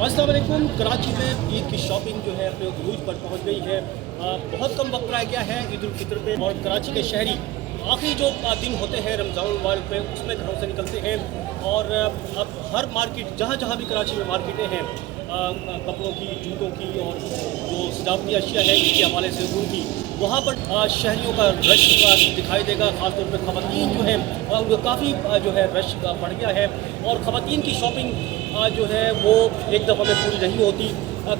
अस्सलाम वालेकुम। कराची में ईद की शॉपिंग जो है अपने उरूज पर पहुंच गई है। बहुत कम वक्त रह गया है ईद उल फितर पे और कराची के शहरी आखिरी जो दिन होते हैं रमज़ान मुबारक पे उसमें घरों से निकलते हैं और अब हर मार्केट जहाँ भी कराची में मार्केटें हैं कपड़ों की, जूतों की और जो सजावटी अशिया है इसके हवाले से उनकी वहाँ पर शहरियों का रश दिखाई देगा। ख़ासतौर पर ख़वातीन जो है उनका काफ़ी जो है रश बढ़ गया है और ख़वातीन की शॉपिंग जो है वो एक दफ़ा में पूरी नहीं होती।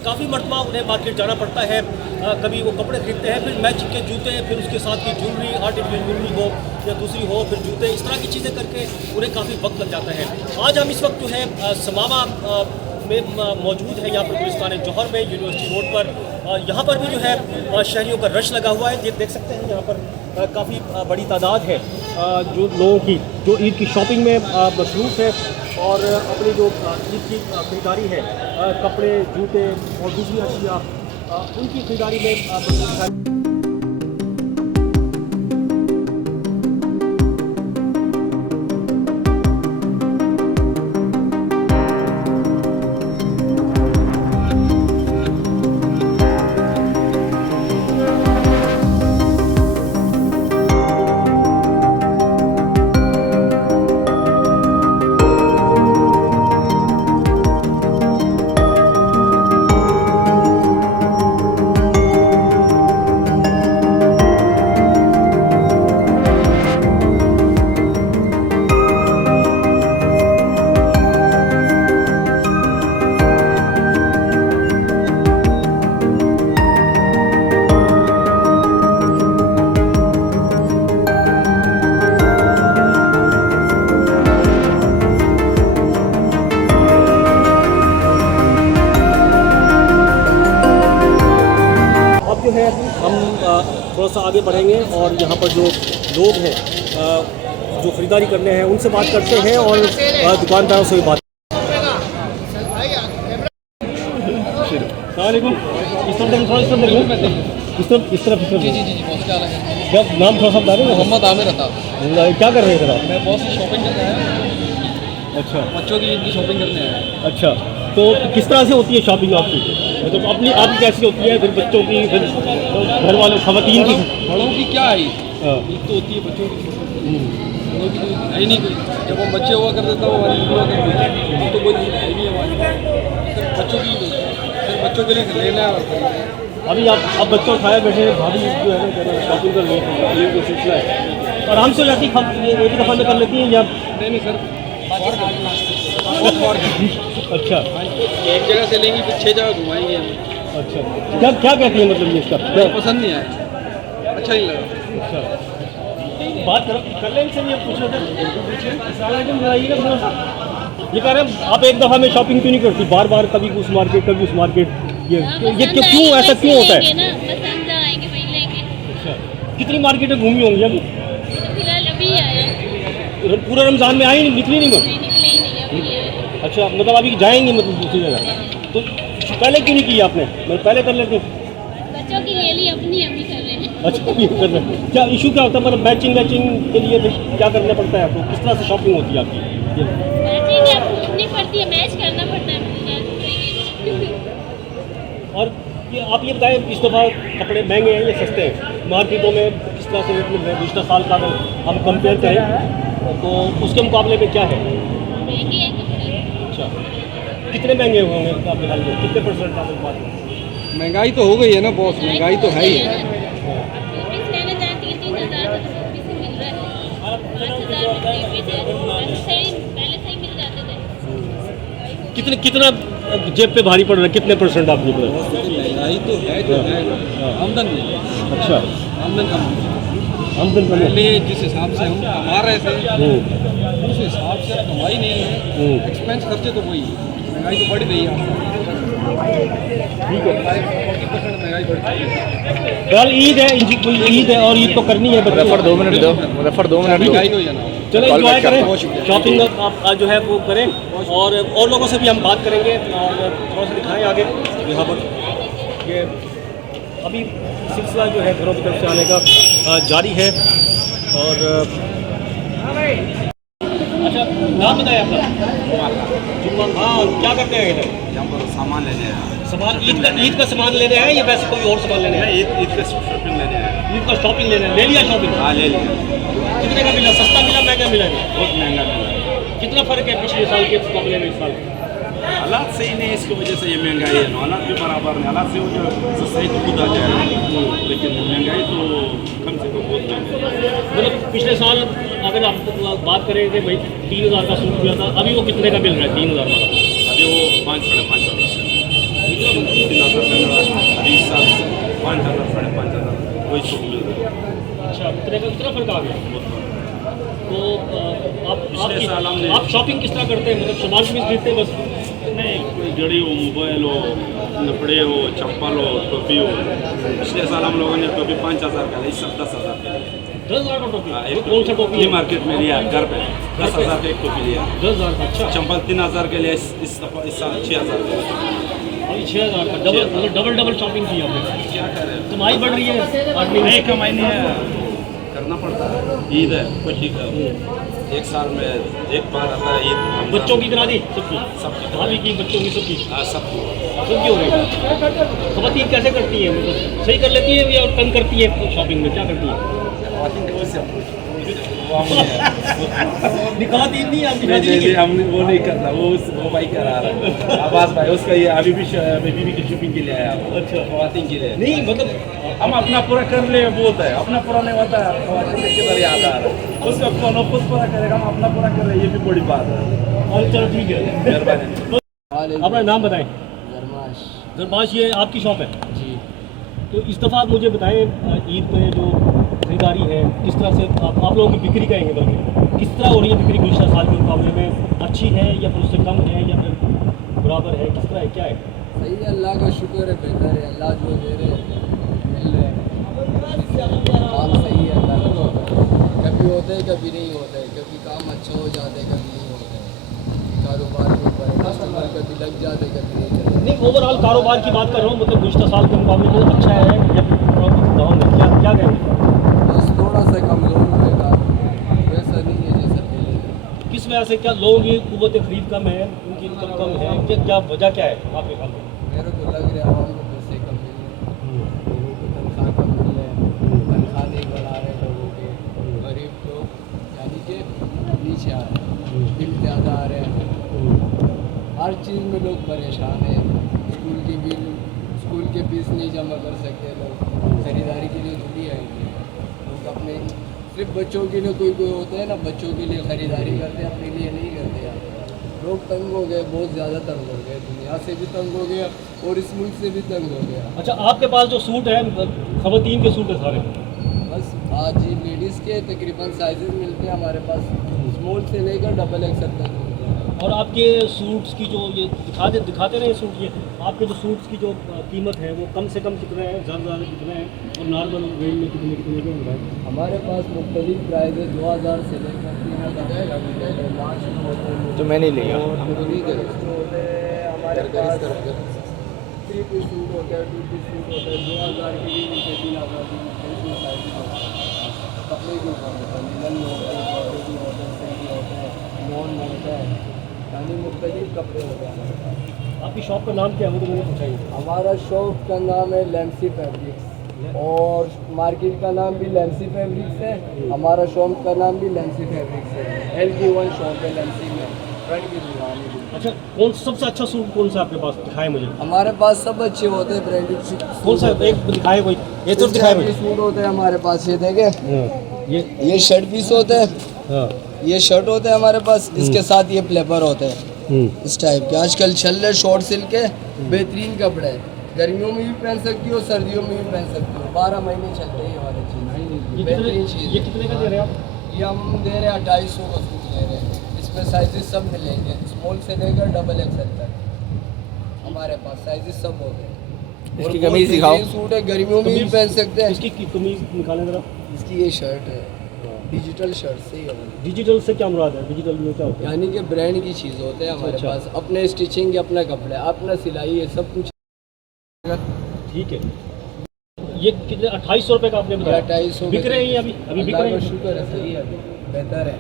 काफ़ी मरतबा उन्हें मार्केट जाना पड़ता है। कभी वो कपड़े खरीदते हैं, फिर मैचिंग के जूते, फिर उसके साथ की ज्वेलरी, आर्टिफिशियल ज्वेलरी हो या दूसरी हो, फिर जूते, इस तरह की चीज़ें करके उन्हें काफ़ी वक्त लग जाता है। आज हम इस वक्त जो है समावा में मौजूद है, यहाँ पर गुलिस्तान जौहर में यूनिवर्सिटी रोड पर। यहाँ पर भी जो है शहरियों का रश लगा हुआ है। ये देख सकते हैं यहाँ पर काफ़ी बड़ी तादाद है जो लोगों की जो ईद की शॉपिंग में मसरूफ़ है और अपनी जो ईद की खरीदारी है कपड़े, जूते और दूसरी अशिया उनकी खरीदारी में जो है हम थोड़ा सा आगे बढ़ेंगे और यहाँ पर जो लोग हैं जो ख़रीदारी करने हैं उनसे बात करते हैं और दुकानदारों से भी बात। इस तरफ क्या नाम थोड़ा सा बता रहे हैं? मोहम्मद आमिर था। क्या कर रहे थे आप? मैं बहुत सी शॉपिंग करने आया। अच्छा, बच्चों की ईद की शॉपिंग करने आया। अच्छा, तो किस तरह से होती है शॉपिंग आपकी? मतलब अपनी आपकी कैसी होती है, फिर बच्चों की, फिर घर वालों ख़वातीन की? बड़ों की क्या है ईद तो होती है, बच्चों की बड़ों की तो है ही नहीं कोई। जब हम बच्चे हुआ करते थे वो वाली हुआ करते तो कोई है नहीं हमारी, सिर्फ बच्चों की सिर्फ बच्चों के लिए लेना है और खरीदना। अभी आप बच्चों खाए बैठे भाभी जो है ना शॉपिंग कर रही है, ये कोई सिलसिला है और आराम से हो जाती ये एक दफ़ा में कर लेती हैं या? नहीं सर, अच्छा, एक जगह से लेंगी फिर 6 जगह घुमाएंगे हम। अच्छा, क्या कहती है मतलब ये इसका? क्या पसंद नहीं आया, अच्छा नहीं लगा। अच्छा, बात कर लें इनसे, ये पूछ रहे थे ये कह रहे हैं आप एक दफ़ा में शॉपिंग क्यों नहीं करती, बार बार कभी उस मार्केट कभी उस मार्केट, ये क्यों ऐसा क्यों होता है? पसंद आएंगे वही लेंगे। अच्छा, कितनी मार्केटें घूमी होंगी अभी? फिलहाल अभी आया, पूरा रमज़ान में आई नहीं, निकली नहीं मैं? निकले ही नहीं अभी आया। अच्छा, मतलब अभी जाएंगे मतलब दूसरी जगह, तो पहले क्यों नहीं किया आपने? मतलब पहले कर लेते। बच्चों की ले ली, अपनी अभी कर रहे हैं। अच्छा, ये कर रहे हैं। क्या इशू क्या होता है, मतलब मैचिंग के लिए क्या करना पड़ता है आपको? किस तरह से शॉपिंग होती है आपकी? मैचिंग आपको करनी पड़ती है, मैच करना पड़ता है। और आप ये बताएं, इस दफ़ा कपड़े महंगे हैं या सस्ते हैं मार्केटों में? किस तरह से पिछले साल का अगर हम कंपेयर करें तो उसके मुकाबले में क्या है? महंगे हैं कपड़े। अच्छा, कितने महंगे होंगे आपके ख्याल में? कितने परसेंट आप बात? महंगाई तो हो गई है ना बॉस, महंगाई तो है ही है। लेना चाहे 3-3 हज़ार का तो से मिल रहा है, 5,000 में पहले सही मिल जाते थे। कितना जेब पे भारी पड़ रहा है? कितने परसेंट आप जेब पर? महंगाई तो है तो है, आमदन नहीं। अच्छा, आमदन कम आमदन कम है। पहले जिस हिसाब से हम कमा रहे थे उस हिसाब से अब कमाई नहीं है, एक्सपेंस खर्चे तो वही, महंगाई तो बढ़ गई है। ठीक है, 40% महंगाई बढ़ गई है। फिलहाल ईद है, ईद है और ईद तो करनी है। मुजफ्फर 2 मिनट दो, मुजफ्फर 2 मिनट दो। महंगाई हो जाना। चलो एंजॉय करें शॉपिंग, आप जो है वो करें और लोगों से भी हम बात करेंगे और थोड़ा सा दिखाएं आगे यहाँ पर ये अभी सिलसिला जो है घरों की तरफ से आने का जारी है। और अच्छा, नाम बताएं अपना। जुम्मा खान, क्या करते हैं इधर? यहाँ पर सामान लेने आया। सामान ईद का सामान लेने हैं या वैसे कोई और सामान लेने हैं? ईद का शॉपिंग लेने आया। ईद का शॉपिंग लेने ले लिया शॉपिंग? हाँ ले लिया। कितने का मिला? सस्ता मिला, महंगा मिला? बहुत महंगा मिला। कितना फर्क है पिछले साल के मुकाबले में इस साल? हालात सही नहीं, इसकी वजह से ये महंगाई है। हालात भी बराबर नहीं, हालात से वो जो सस्ताई तो खुद आ जाएगा, लेकिन महंगाई तो कम से कम बहुत महंगी है। मतलब पिछले साल अगर आप बात करें कि भाई 3000 का सूट हुआ था, अभी वो कितने का मिल रहा है 3000 वाला? अभी वो 5-5.5 हज़ार का 3,000 का मिला। अभी इस साल 5,000 5,500 वही सूट मिल रहा है। अच्छा, कितना फर्क आ गया? बहुत फर्क। तो पिछले साल हमने आप शॉपिंग किस तरह करते हैं? मतलब सामान भी खरीदते हैं बस? नहीं, कोई घड़ी हो, मोबाइल हो, कपड़े हो, चप्पल हो, टोपी हो। पिछले साल हम लोगों ने टोपी 5,000 का लिया, इस साल 10,000 का लिया। 10,000 का टोपी? हाँ, वो एक कौन सा टोपी है? मार्केट में लिया घर पे 10,000 का एक टोपी लिया। 10,000 का? अच्छा, चंपल 3,000 के लिए, इस साल 6,000 के लिए। अभी 6,000 का डबल शॉपिंग की आपने। क्या करें, कमाई बढ़ रही है आदमी की? नहीं कमाई नहीं है, करना पड़ता है। ईद है, खुशी का एक साल में एक बार आता है ईद। बच्चों की करा दी सबकी? सबकी भाभी की, बच्चों की, सबकी? हाँ, सबकी। सबकी हो रही है। खवातीन कैसे करती है? मतलब सही कर लेती है या तंग करती है शॉपिंग में? क्या करती है? दिखाती नहीं, आप दिखाती नहीं। हमने वो नहीं करता, वो भाई करा रहा है आवाज भाई, उसका ये अभी भी बीबी की शॉपिंग के लिए आया वो। अच्छा, खवातीन के लिए नहीं मतलब हम अपना पूरा कर ले बोलता है, अपना पूरा नहीं होता है, खवातीन के किधर याद आ रहा है। उसका कौन खुद पूरा करेगा, हम अपना पूरा कर रहे हैं, ये भी बड़ी बात है। चलो ठीक है। मेहरबानी। अपना नाम बताएं। दरबाश, ये आपकी शॉप है जी। तो इस दफ़ा आप मुझे बताएं ईद पे जो खरीदारी है किस तरह से आप लोगों की बिक्री कहेंगे, बल्कि किस तरह हो रही है बिक्री पिछले साल के मुकाबले में? अच्छी है या फिर उससे कम है या फिर बराबर है? किस तरह है, क्या है? सही है, अल्लाह का शुक्र है, बेहतर है। अल्लाह जो दे रहे हैं मिल रहे हैं, काम सही है अल्लाह का शुक्र। कभी होते हैं, कभी नहीं होते हैं, कभी काम अच्छा हो जाते हैं, कभी नहीं होते हैं। कारोबार के ऊपर कस्टमर कभी लग जाते, कभी नहीं चलते। नहीं, ओवरऑल कारोबार की बात कर रहा हूँ, मतलब पिछले साल के मुकाबले में अच्छा है या फिर डाउन है? क्या क्या कहेंगे? बस थोड़ा सा कमज़ोर होएगा, वैसा नहीं है जैसा पहले। किस वजह से? क्या लोगों की कुव्वत खरीद कम है, उनकी इनकम कम है, क्या वजह क्या है आपके ख्याल में? मेरे को लग रहा है आवाम को पैसे कम मिल रहे हैं, लोगों को तनख्वाह कम मिल रहे हैं, तनख्वाह नहीं बढ़ा रहे लोगों के, गरीब लोग यानी कि नीचे आ रहे हैं, बिल ज़्यादा आ रहे हैं, हर चीज़ में लोग परेशान हैं। स्कूल के फीस नहीं जमा कर सकते लोग, खरीदारी के लिए थोड़ी आएंगे लोग। अपने सिर्फ बच्चों के लिए कोई होता है ना, बच्चों के लिए खरीदारी करते हैं, अपने लिए नहीं करते यार। लोग तंग हो गए, बहुत ज़्यादा तंग हो गए, दुनिया से भी तंग हो गया और इस मुल्क से भी तंग हो गया। अच्छा, आपके पास जो सूट है खवातीन के सूट है सारे? बस आज ही लेडीज़ के तकरीबन साइजेस मिलते हैं हमारे पास, स्मॉल से लेकर डबल एक्सल तक मिलते हैं। और आपके सूट्स की जो ये दिखाते रहे सूट, ये आपके जो सूट्स की जो कीमत है वो कम से कम कितने हैं, ज़्यादा कितने हैं, और नॉर्मल रेंज में कितने कितने के होंगे? हमारे पास मुख्तलिफ प्राइस है, 2,000 से लेकर 3,000 लास्ट होते हैं। तो मैं नहीं लिया। और होते हैं हमारे पास 3 पीस सूट होते हैं, 2 पीस सूट होते हैं, 2,000 के भी मिलते हैं, 3,000 के भी साइज कपड़े के ऊपर होता है, लिनन में होता है, कपड़े भी होते हैं, सही होते हैं, नॉन में होता है, यानी मुख्तलिफ कपड़े होते हैं हमारे पास। आपकी शॉप का नाम क्या है वो तो मुझे पूछाइए। हमारा शॉप का नाम है लेंसी फैब्रिक्स, और मार्केट का नाम भी लेंसी फैब्रिक्स है, हमारा शॉप का नाम भी लेंसी फैब्रिक्स है। LG1 शॉप है लेंसी में, फ्रंट की दुकान है। अच्छा, सबसे अच्छा सूट कौन सा आपके पास? दिखाएं मुझे। हमारे पास सब अच्छे होते हैं, ब्रांडेड सूट। कौन सा एक दिखाए कोई? ये तो दिखाए मुझे। सूट होते हैं हमारे पास, ये देखे, ये शर्ट पीस होते हैं, हाँ, ये शर्ट होते हैं हमारे पास, इसके साथ ये प्लेपर होते हैं इस टाइप के। आजकल चल रहे शॉर्ट सिल्क के बेहतरीन कपड़े हैं, गर्मियों में भी पहन सकती हो, सर्दियों में भी पहन सकती हो, 12 महीने चलते हैं ये वाले चीज़, बेहतरीन चीज़। ये कितने का दे रहे हैं आप? ये हम दे रहे हैं 250 का सूट दे रहे हैं। इसमें साइजेस सब मिलेंगे, स्मॉल से लेकर डबल एक्सल तक हमारे पास साइजेस सब हो गए। इसकी कमीज दिखाओ। सूट है, गर्मियों में भी पहन सकते हैं। इसकी कमीज निकालें जरा। इसकी ये शर्ट है, डिजिटल शर्ट से ही है। डिजिटल से क्या मुराद है? डिजिटल में क्या होता है? यानी कि ब्रांड की चीज़ होते हैं हमारे अच्छा। पास, अपने स्टिचिंग के, अपना कपड़ा, अपना सिलाई है, सब कुछ। ठीक है, ये कितने 2,800 रुपये का आपने बताया? 250 बिक रहे हैं ये अभी बिक रहे हैं? शुक्र है, सही है, बेहतर है।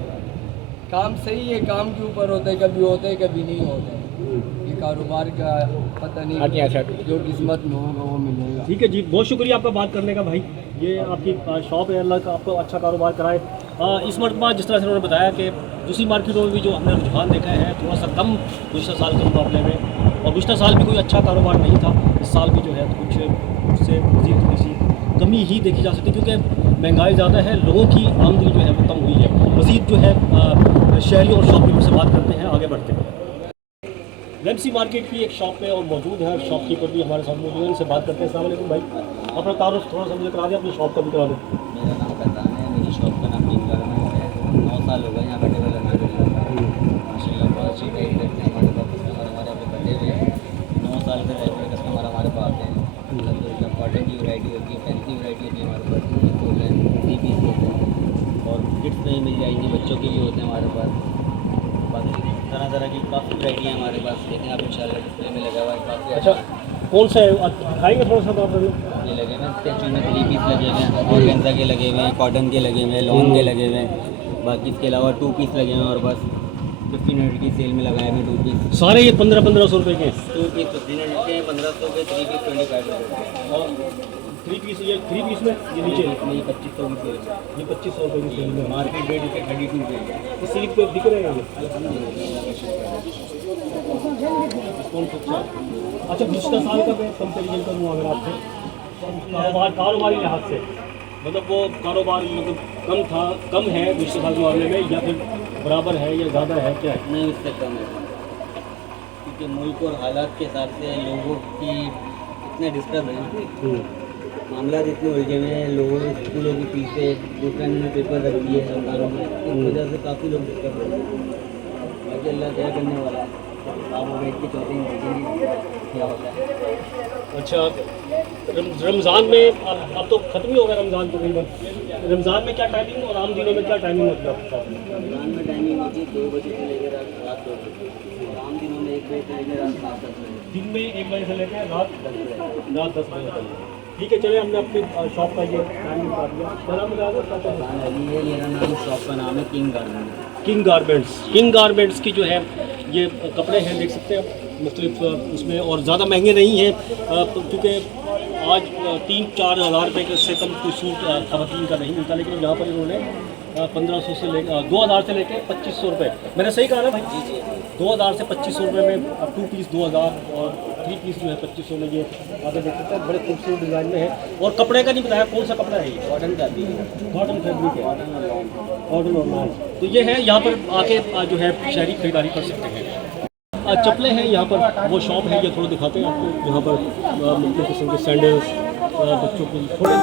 काम सही है, काम के ऊपर होता है, कभी होते हैं कभी नहीं होते हैं। ये कारोबार का पता नहीं, जो किस्मत में होगा वो मिलेगा। ठीक है जी, बहुत शुक्रिया आपका बात करने का भाई। ये आपकी शॉप है, अल्लाह का आपको अच्छा कारोबार कराए। इस मरतबा जिस तरह से उन्होंने बताया कि दूसरी मार्केटों में भी जो हमने रुझान देखा है थोड़ा सा कम गुज़श्ता साल के मुकाबले में, और गुज़श्ता साल भी कोई अच्छा कारोबार नहीं था, इस साल भी जो है कुछ उससे मज़ीद थोड़ी सी कमी ही देखी जा सकती है, क्योंकि महंगाई ज़्यादा है, लोगों की आमदनी जो है वो कम हुई है। मज़ीद जो है शहरियों और शॉपकीपर से बात करते हैं, आगे बढ़ते हैं। रेमसी मार्केट की एक शॉप में और मौजूद है, शॉपकीपर भी हमारे साथ मौजूद है, उनसे बात करते हैं। अस्सलाम वालेकुम भाई, अपना तारुफ थोड़ा सा मुझे करा दें, अपनी शॉप का भी करा दें। मेरा नाम फैज़ान है, मेरी शॉप का नाम किंग गारमेंट्स है। 9 साल हो गए यहाँ बैठे हुए माशाल्लाह, बहुत अच्छी टाइप रखते हैं हमारे पास कस्टमर, हमारे यहाँ पे बैठे हुए हैं 9 साल से रहते हैं कस्टमर हमारे पास हैं। मतलब कॉटन की वैरायटी होती है, फैंसी वैरायटी होती है हमारे पास, फूल हैं, 3 पीस होते हैं, और किड्स में ही मिल जाएंगी, बच्चों के भी होते हैं हमारे पास। बाकी तरह तरह की काफ़ी वैरायटी है हमारे पास, देखें आप इंशाल्लाह डिस्प्ले में लगा हुआ है काफ़ी अच्छा, कौन सा है दिखाएंगे थोड़ा सा बात? ये लगे हुए हैं स्टैचू में 3 पीस लगे हुए हैं, ऑर्गेन्जा के लगे हुए हैं, कॉटन के लगे हुए हैं, लॉन के लगे हुए हैं। बाकी इसके अलावा 2 पीस लगे हुए हैं, और बस 1500 की सेल में लगाए हुए 2 पीस। सारे ये 1500 रुपये के 2 पीस 1500 के, 1500 के, 3 पीस 25 रुपये। और 3 पीस, ये 3 पीस में ये नीचे ये 2500 की सेल है, ये 2500 रुपये की सेल में। मार्केट रेट इसके 32 के है। इस स्लीप पे दिख रहे हैं ये डिस्काउंट अच्छा। अच्छा, पिछले साल का मैं कंपेरिजन करूँ अगर आपसे कारोबारी लिहाज से, मतलब वो कारोबार मतलब कम है पिछले साल के मामले में, या फिर बराबर है या ज़्यादा है, क्या है? नहीं, उससे कम है, क्योंकि मुल्क और हालात के हिसाब से लोगों की इतने डिस्टर्ब है, मामला इतने उलझे हुए हैं, लोगों स्कूलों की फीसें, दूसरे ने पेपर रख दिए सरकारों में, इस वजह से काफ़ी लोग डिस्टर्ब हो रहे हैं। बाकी अल्लाह क्या करने वाला है, आप बैठ के चौथे ही देखेंगे क्या होता है। अच्छा, रमज़ान में अब तो ख़त्म ही होगा रमज़ान तकरीबन। रमज़ान में क्या टाइमिंग और आम दिनों में क्या टाइमिंग होती है आपके? रमज़ान में टाइमिंग होती है 2 बजे से लेकर रात 2 बजे, और आम दिनों में 1 बजे से लेकर रात 7-10 बजे। दिन में 1 बजे से लेकर रात 10 बजे तक। ठीक है, चलिए, हमने अपनी शॉप का ये टाइमिंग बता दिया। क्या नाम बता दो? ये मेरा नाम, शॉप का नाम है king garments. King garments. King garments की जो है ये कपड़े हैं, देख सकते हैं आप, मुख्तलिफ उसमें, और ज़्यादा महंगे नहीं हैं, क्योंकि आज 3-4 हज़ार रुपये के से कम कोई सूट खवातीन का नहीं मिलता, लेकिन यहाँ पर इन्होंने 1500 से ले 2000 से लेकर 2500 रुपये, मैंने सही कहा ना भाई? 2000 से 2500 रुपये में 2 पीस 2000 और 3 पीस जो है 2500 में। ये आगे देख सकते हैं, बड़े खूबसूरत डिज़ाइन में है। और कपड़े का नहीं बताया कौन सा कपड़ा है ये? कॉटन का भी है, कॉटन फैब्रिक है, कॉटन और लॉन। तो ये है, यहाँ पर आके जो है शहरी खरीदारी कर सकते हैं। चप्पलें हैं यहाँ पर, वो शॉप है, ये थोड़ा दिखाते हैं आपको। यहाँ पर मुख्तलिफ किस्म के सैंडल्स बच्चों के थोड़े।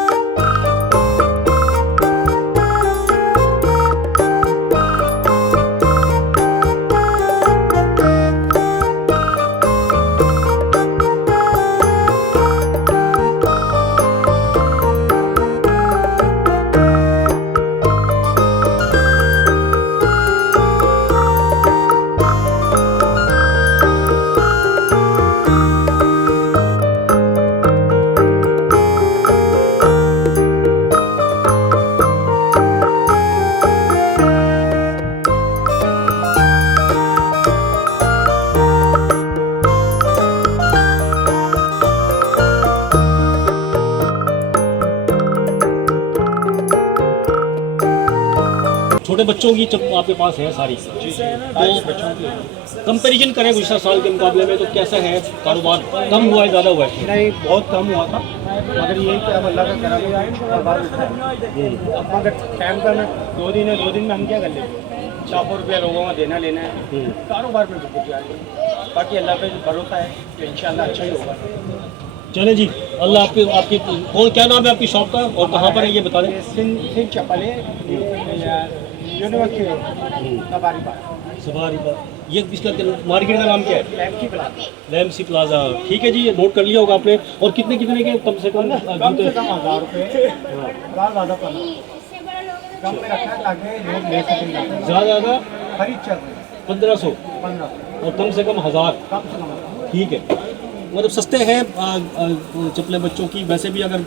छोटे बच्चों की आपके पास है सारी, तो कंपैरिजन करें पिछले साल के मुकाबले में, तो कैसा है कारोबार? कम हुआ है, ज़्यादा हुआ है? नहीं, बहुत कम हुआ था, मगर ये कि अब अल्लाह का करम अब अगर टाइम का मैं 2 दिन है, 2 दिन में हम क्या कर लेंगे? 400 रुपया लोगों का देना लेना है, कारोबार में बिल्कुल तैयार है। बाकी अल्लाह पे भरोसा है कि इंशाल्लाह अच्छा ही होगा। चले जी, अल्लाह आपकी कौन, क्या नाम है आपकी शॉप का और कहाँ पर है ये बता दें? ये सिंह चप्पल है, यूनिवर्सिटी सवारी पार्क। सवारी पर, ये इसका मार्केट का नाम क्या है? लैम्सी प्लाजा। लैम्सी प्लाजा। ठीक है जी, ये नोट कर लिया होगा आपने। और कितने कितने के कम से कम कम जूते? से कम 1000 रुपये, ज़्यादा कम में रखा है ताकि लोग ले सकें। ज़्यादा खरीद चल रही है 1500 1500, और कम से कम 1000। कम से कम। ठीक है, मतलब सस्ते हैं चप्पलें बच्चों की। वैसे भी अगर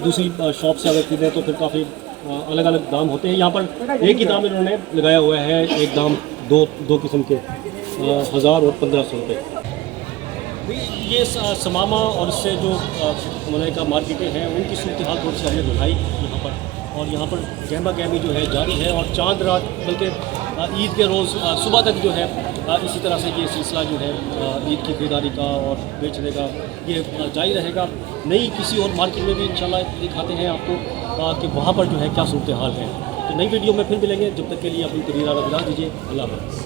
दूसरी शॉप से अगर खरीदें तो फिर काफ़ी अलग अलग दाम होते हैं। यहाँ पर एक ही दाम इन्होंने लगाया हुआ है, एक दाम दो किस्म के 1000 और 1500 रुपये। ये समामा और इससे जो मलाइका मार्केटें हैं उनकी सूरत हाल थोड़ी सी हमने दिखाई यहाँ पर, और यहाँ पर गहमा गहमी जो है जारी है, और चांद रात बल्कि ईद के रोज़ सुबह तक जो है इसी तरह से ये सिलसिला जो है ईद की खरीदारी का और बेचने का ये जारी रहेगा। नई किसी और मार्केट में भी इंशाल्लाह दिखाते हैं आपको कि वहाँ पर जो है क्या सूरत हाल है। तो नई वीडियो में फिर मिलेंगे, जब तक के लिए अपनी तरीक़ा विदा दीजिए। अल्लाह हाफ़िज़।